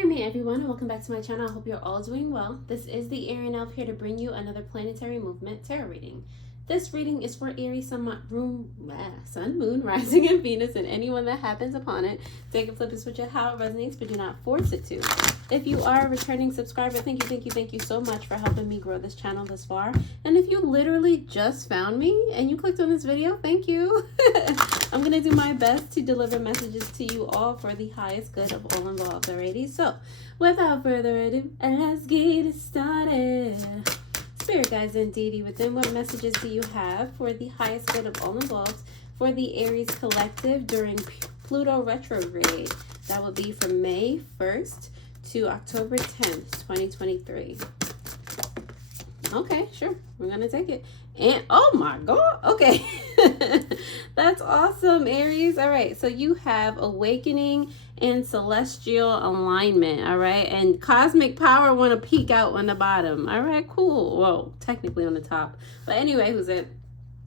Dear me everyone, and welcome back to my channel. I hope you're all doing well. This is the Arian Elf here to bring you another planetary movement tarot reading. This reading is for Aries, Sun, Moon, Rising, and Venus, and anyone that happens upon it. Take a flip and switch it how it resonates, but do not force it to. If you are a returning subscriber, thank you so much for helping me grow this channel this far. And if you literally just found me and you clicked on this video, thank you. I'm going to do my best to deliver messages to you all for the highest good of all involved, already. So, without further ado, let's get it started. Spirit guides and deity within, what messages do you have for the highest good of all involved for the Aries collective during Pluto Retrograde? That will be from May 1st to October 10th, 2023. Okay, sure. We're going to take it. And, oh my God. Okay. That's awesome, Aries. All right. So you have awakening and celestial alignment. All right. And cosmic power want to peek out on the bottom. All right, cool. Well, technically on the top. But anyway, who's it?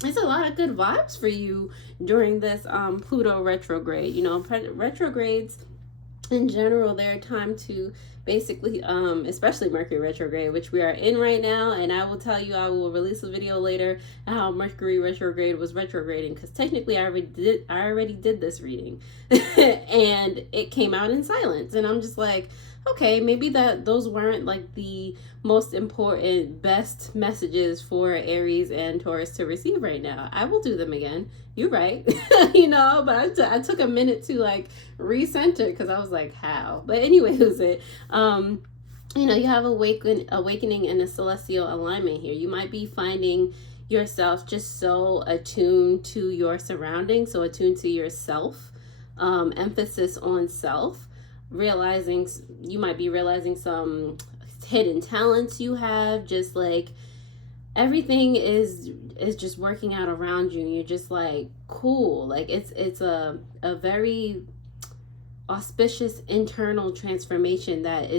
It's a lot of good vibes for you during this Pluto retrograde. You know, retrogrades in general, they're a time to basically especially Mercury retrograde, which we are in right now, and I will tell you, I will release a video later how Mercury retrograde was retrograding, because technically I already did this reading and it came out in silence, and I'm just like, okay, maybe those weren't like the most important, best messages for Aries and Taurus to receive right now. I will do them again. You're right. You know, but I took a minute to like recenter, because I was like, how? But anyway, who's it? You know, you have awakening and a celestial alignment here. You might be finding yourself just so attuned to your surroundings, so attuned to yourself, emphasis on self. You might be realizing some hidden talents you have, just like everything is just working out around you. You're just like, cool. Like it's a very auspicious internal transformation that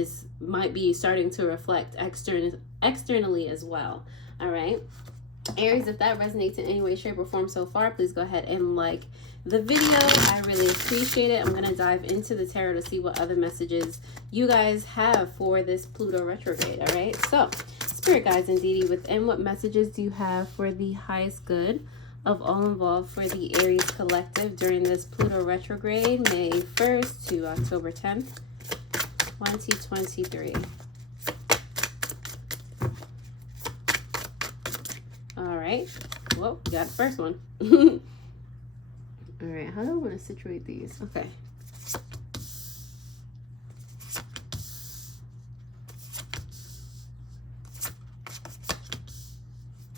might be starting to reflect externally as well. All right, Aries, if that resonates in any way, shape, or form so far, please go ahead and like the video. I really appreciate it. I'm going to dive into the tarot to see what other messages you guys have for this Pluto retrograde. All right, so Spirit guides and deity within, what messages do you have for the highest good of all involved for the Aries collective during this Pluto retrograde, May 1st to October 10th, 2023. All right, well, we got the first one. All right, how do I want to situate these? Okay.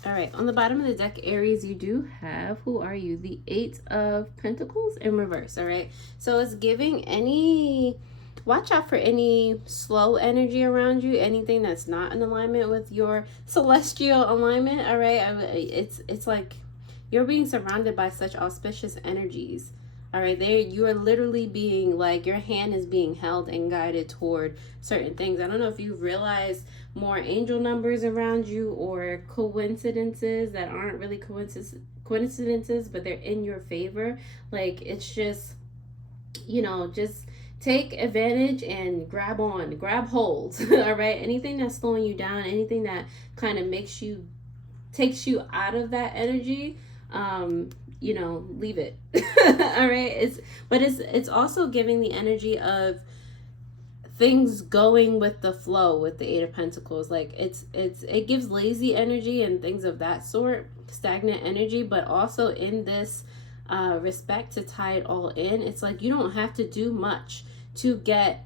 All right, on the bottom of the deck, Aries, you do have, who are you? The Eight of Pentacles in reverse, all right? So it's giving watch out for any slow energy around you, anything that's not in alignment with your celestial alignment, all right? It's like you're being surrounded by such auspicious energies, all right? You are literally being like, your hand is being held and guided toward certain things. I don't know if you realize more angel numbers around you, or coincidences that aren't really coincidences, but they're in your favor. Like, it's just, you know, just take advantage and grab hold. All right, anything that's slowing you down, anything that kind of takes you out of that energy, you know, leave it. All right, it's also giving the energy of things going with the flow with the Eight of Pentacles. Like it gives lazy energy and things of that sort, stagnant energy, but also in this respect, to tie it all in, it's like you don't have to do much to get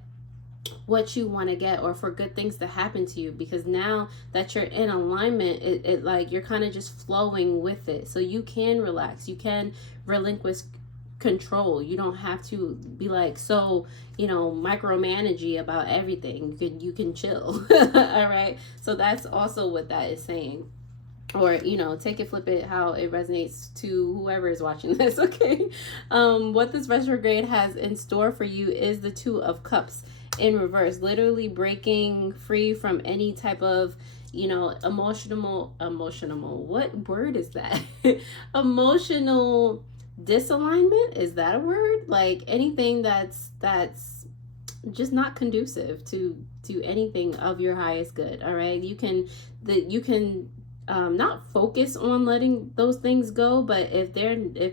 what you want to get, or for good things to happen to you, because now that you're in alignment, it like you're kind of just flowing with it. So you can relax, you can relinquish control. You don't have to be like, so, you know, micromanagey about everything. You can chill. All right, so that's also what that is saying. Or, you know, take it, flip it how it resonates to whoever is watching this. Okay, what this retrograde has in store for you is the Two of Cups in reverse, literally breaking free from any type of, you know, emotional, what word is that? Emotional disalignment, is that a word? Like anything that's just not conducive to anything of your highest good. All right, you can not focus on letting those things go, but if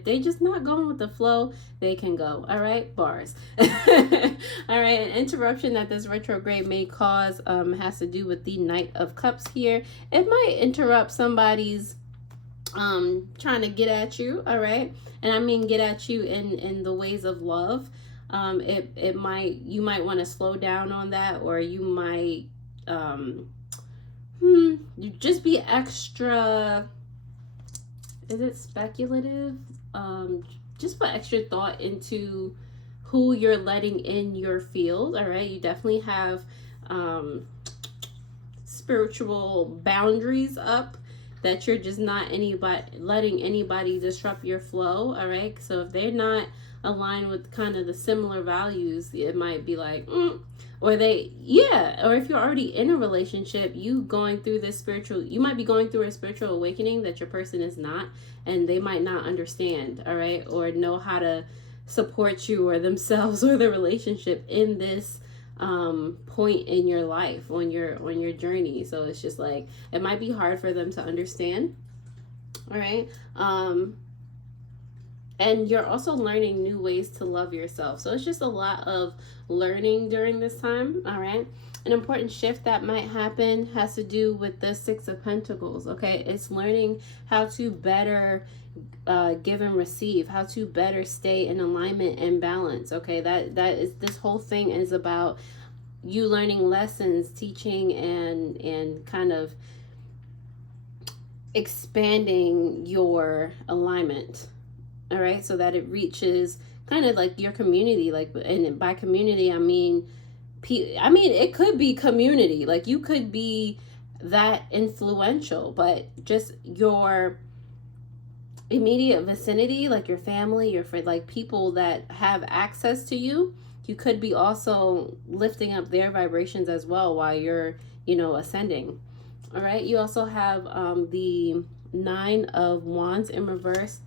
they just not going with the flow, they can go. All right, bars. All right, an interruption that this retrograde may cause has to do with the Knight of Cups here. It might interrupt somebody's trying to get at you. All right, and I mean get at you in the ways of love. You might want to slow down on that, or you might you just be extra, is it speculative? Just put extra thought into who you're letting in your field. All right, you definitely have spiritual boundaries up, that you're just not letting anybody disrupt your flow. All right, so if they're not aligned with kind of the similar values, it might be like or or if you're already in a relationship, you might be going through a spiritual awakening that your person is not, and they might not understand, all right, or know how to support you or themselves or the relationship in this point in your life on your journey. So it's just like, it might be hard for them to understand. All right, and you're also learning new ways to love yourself. So it's just a lot of learning during this time. All right, an important shift that might happen has to do with the Six of Pentacles. Okay, it's learning how to better give and receive, how to better stay in alignment and balance. Okay, this whole thing is about you learning lessons, teaching, and kind of expanding your alignment. All right, so that it reaches kind of like your community. Like, and by community, I mean it could be community, like you could be that influential, but just your immediate vicinity, like your family, your friend, like people that have access to you. You could be also lifting up their vibrations as well while you're, ascending. All right, you also have the Nine of Wands in reverse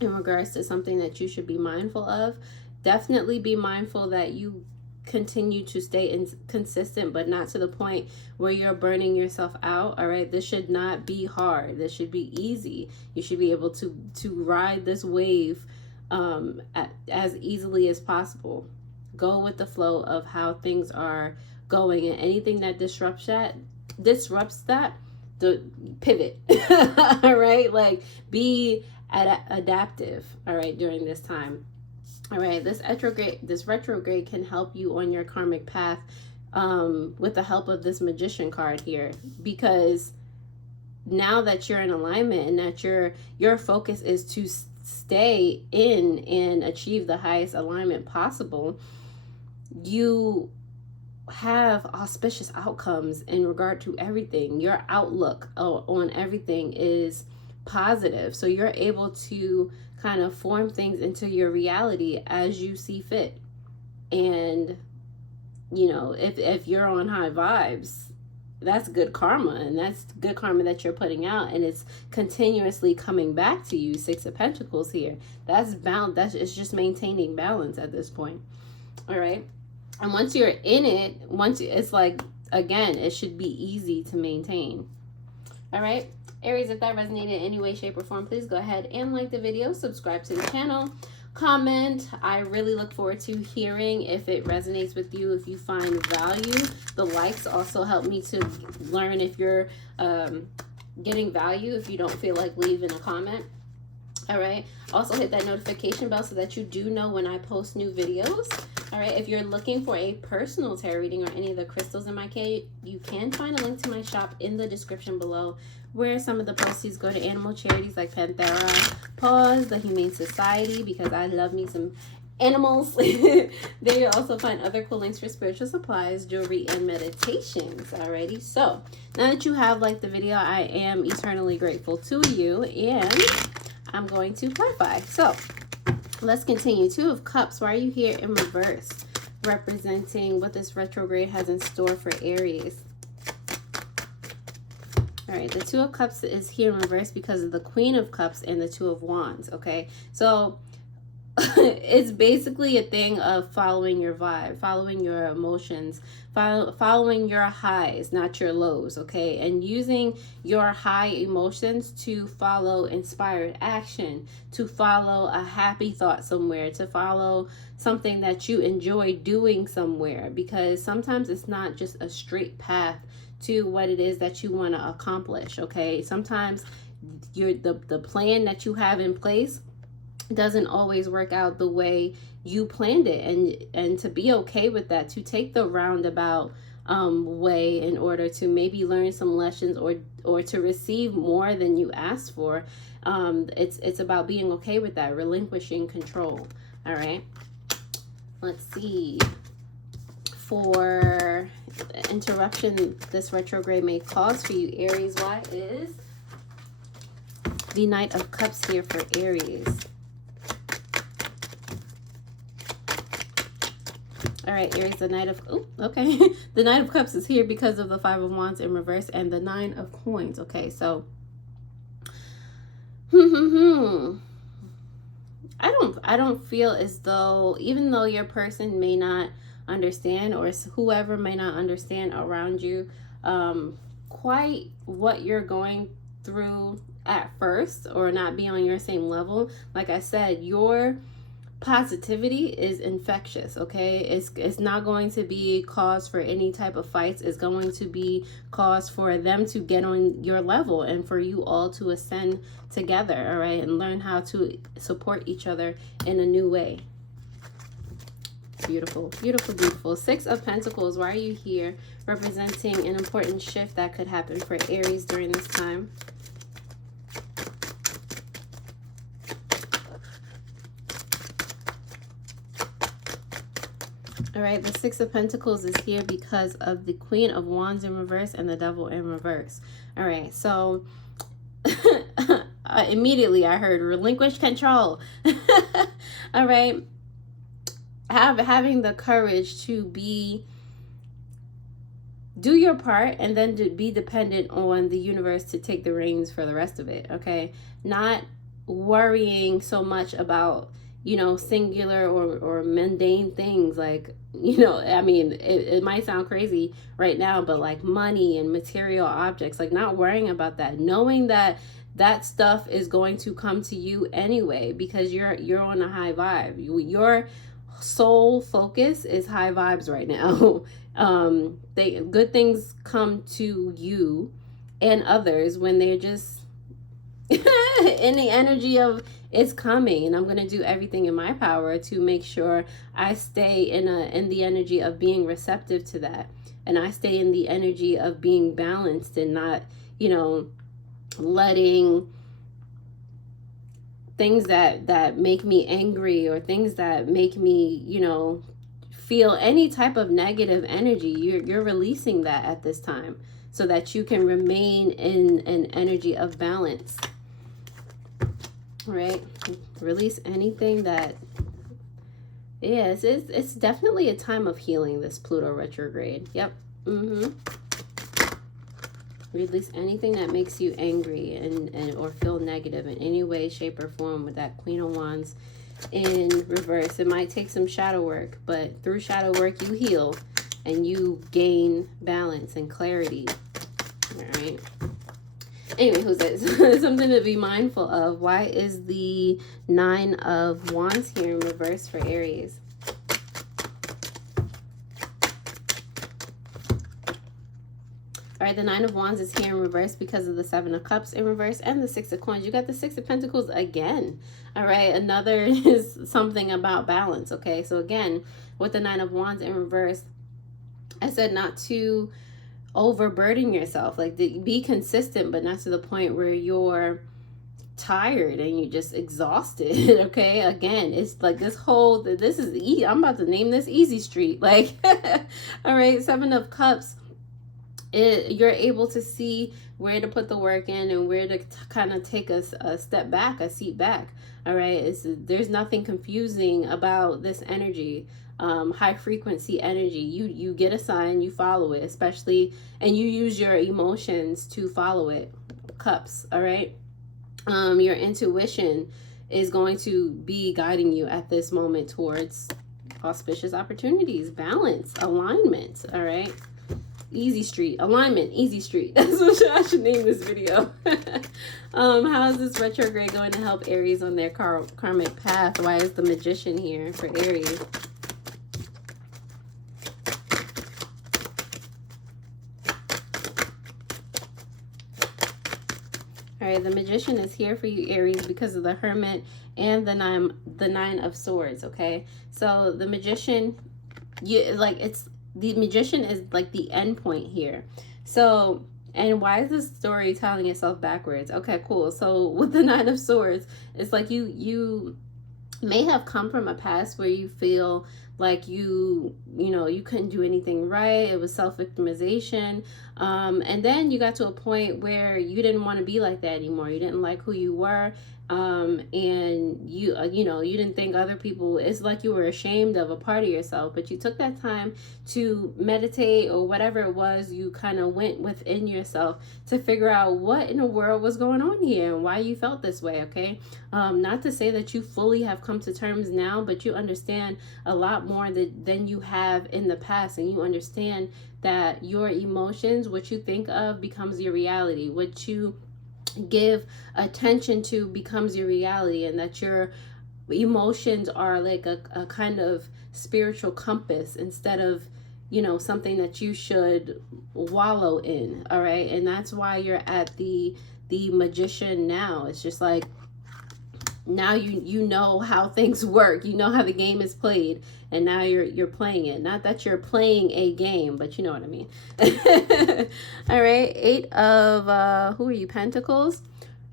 in regards to something that you should be mindful of. Definitely be mindful that you continue to stay consistent, but not to the point where you're burning yourself out. All right, this should not be hard. This should be easy. You should be able to ride this wave as easily as possible. Go with the flow of how things are going, and anything that disrupts that, the pivot. All right, like be adaptive. All right, during this time. All right, this retrograde can help you on your karmic path with the help of this Magician card here, because now that you're in alignment and that your focus is to stay in and achieve the highest alignment possible, you have auspicious outcomes in regard to everything. Your outlook on everything is positive, so you're able to kind of form things into your reality as you see fit. And if you're on high vibes, that's good karma, and that's good karma that you're putting out, and it's continuously coming back to you. Six of Pentacles here, it's just maintaining balance at this point. All right, and once you're in it, it's like, again, it should be easy to maintain. All right, Aries, if that resonated in any way, shape, or form, please go ahead and like the video, subscribe to the channel, comment. I really look forward to hearing if it resonates with you, if you find value. The likes also help me to learn if you're getting value, if you don't feel like leaving a comment. All right, also hit that notification bell so that you do know when I post new videos. All right, if you're looking for a personal tarot reading or any of the crystals in my kit, you can find a link to my shop in the description below, where some of the proceeds go to animal charities like Panthera, Paws, the Humane Society, because I love me some animals. There you'll also find other cool links for spiritual supplies, jewelry, and meditations. Alrighty, so now that you have liked the video, I am eternally grateful to you, and I'm going to clarify. So let's continue. Two of Cups, why are you here in reverse? Representing what this retrograde has in store for Aries. All right, the Two of Cups is here in reverse because of the Queen of Cups and the Two of Wands, okay? So it's basically a thing of following your vibe, following your emotions, following your highs, not your lows, okay? And using your high emotions to follow inspired action, to follow a happy thought somewhere, to follow something that you enjoy doing somewhere, because sometimes it's not just a straight path to what it is that you want to accomplish, okay? Sometimes the plan that you have in place doesn't always work out the way you planned it, and to be okay with that, to take the roundabout way in order to maybe learn some lessons or to receive more than you asked for. It's about being okay with that, relinquishing control. All right, let's see. For interruption this retrograde may cause for you, Aries, why is the Knight of Cups here for Aries? All right, Aries, the Knight of, the Knight of Cups is here because of the Five of Wands in reverse and the Nine of Coins. Okay, so, I don't feel as though, even though your person may not understand, or whoever may not understand around you, quite what you're going through at first, or not be on your same level. Like I said, your positivity is infectious, okay? It's not going to be cause for any type of fights. It's going to be cause for them to get on your level and for you all to ascend together, all right? And learn how to support each other in a new way. Beautiful, beautiful, beautiful. Six of Pentacles, why are you here? Representing an important shift that could happen for Aries during this time. All right, the Six of Pentacles is here because of the Queen of Wands in reverse and the Devil in reverse. All right, so immediately I heard relinquish control. All right, having the courage to do your part, and then to be dependent on the universe to take the reins for the rest of it, okay? Not worrying so much about, you know, singular or mundane things, like, you know, I mean, it might sound crazy right now, but like money and material objects, like not worrying about that, knowing that that stuff is going to come to you anyway, because you're on a high vibe. Your soul focus is high vibes right now. Good things come to you and others when they're just in the energy of it's coming, and I'm going to do everything in my power to make sure I stay in the energy of being receptive to that, and I stay in the energy of being balanced and not, you know, letting things that make me angry or things that make me, you know, feel any type of negative energy. You're releasing that at this time so that you can remain in an energy of balance. All right, release anything that, yes, it's definitely a time of healing, this Pluto retrograde. Yep. Release anything that makes you angry and or feel negative in any way, shape, or form with that Queen of Wands in reverse. It might take some shadow work, but through shadow work you heal and you gain balance and clarity. All right. Anyway, who's this? Something to be mindful of. Why is the Nine of Wands here in reverse for Aries? All right, the Nine of Wands is here in reverse because of the Seven of Cups in reverse and the Six of Coins. You got the Six of Pentacles again. All right, another is something about balance, okay? So again, with the Nine of Wands in reverse, I said not to overburden yourself, like be consistent, but not to the point where you're tired and you're just exhausted. Okay, again, it's like this is easy. I'm about to name this Easy Street, like all right, Seven of Cups, you're able to see where to put the work in and where to kind of take a step back, a seat back. All right, there's nothing confusing about this energy. High frequency energy. You get a sign, you follow it, especially, and you use your emotions to follow it. Cups, all right. Your intuition is going to be guiding you at this moment towards auspicious opportunities, balance, alignment. All right. Easy street, alignment, easy street. That's what I should name this video. How is this retrograde going to help Aries on their karmic path? Why is the Magician here for Aries? All right, the Magician is here for you, Aries, because of the Hermit and the nine of Swords. Okay, so the Magician, the Magician is like the end point here. So, and why is this story telling itself backwards? Okay, cool. So with the Nine of Swords, it's like you may have come from a past where you feel like you couldn't do anything right. It was self-victimization. And then you got to a point where you didn't want to be like that anymore. You didn't like who you were. And you didn't think other people, it's like you were ashamed of a part of yourself, but you took that time to meditate or whatever it was. You kind of went within yourself to figure out what in the world was going on here and why you felt this way. Okay. Not to say that you fully have come to terms now, but you understand a lot more than you have in the past. And you understand that your emotions, what you think of, becomes your reality. What you give attention to becomes your reality, and that your emotions are like a kind of spiritual compass instead of something that you should wallow in. All right, and that's why you're at the Magician now. It's just like now you know how things work, you know how the game is played, and now you're playing it. Not that you're playing a game, but you know what I mean. All right, Eight of who are you, Pentacles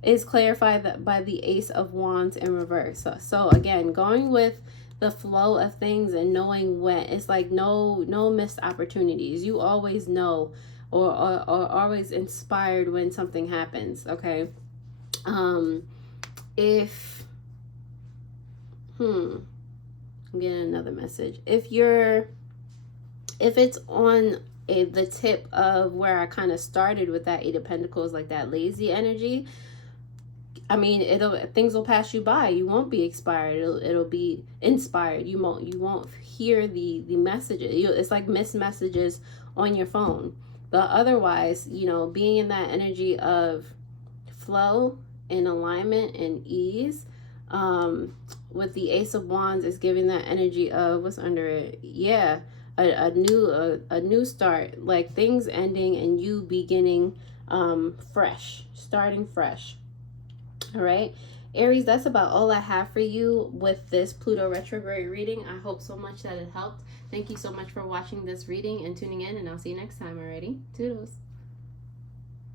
is clarified by the Ace of Wands in reverse. So again, going with the flow of things and knowing when. It's like no missed opportunities. You always know or always inspired when something happens. Okay. I'm getting another message. If it's on the tip of where I kind of started with that Eight of Pentacles, like that lazy energy, I mean, things will pass you by. You won't be inspired. It'll be inspired. You won't hear the messages. It's like missed messages on your phone. But otherwise, being in that energy of flow and alignment and ease, with the Ace of Wands is giving that energy of what's under it. Yeah, a new start, like things ending and you beginning fresh, starting fresh. All right, Aries, that's about all I have for you with this Pluto retrograde reading. I hope so much that it helped. Thank you so much for watching this reading and tuning in, and I'll see you next time. Alrighty, toodles.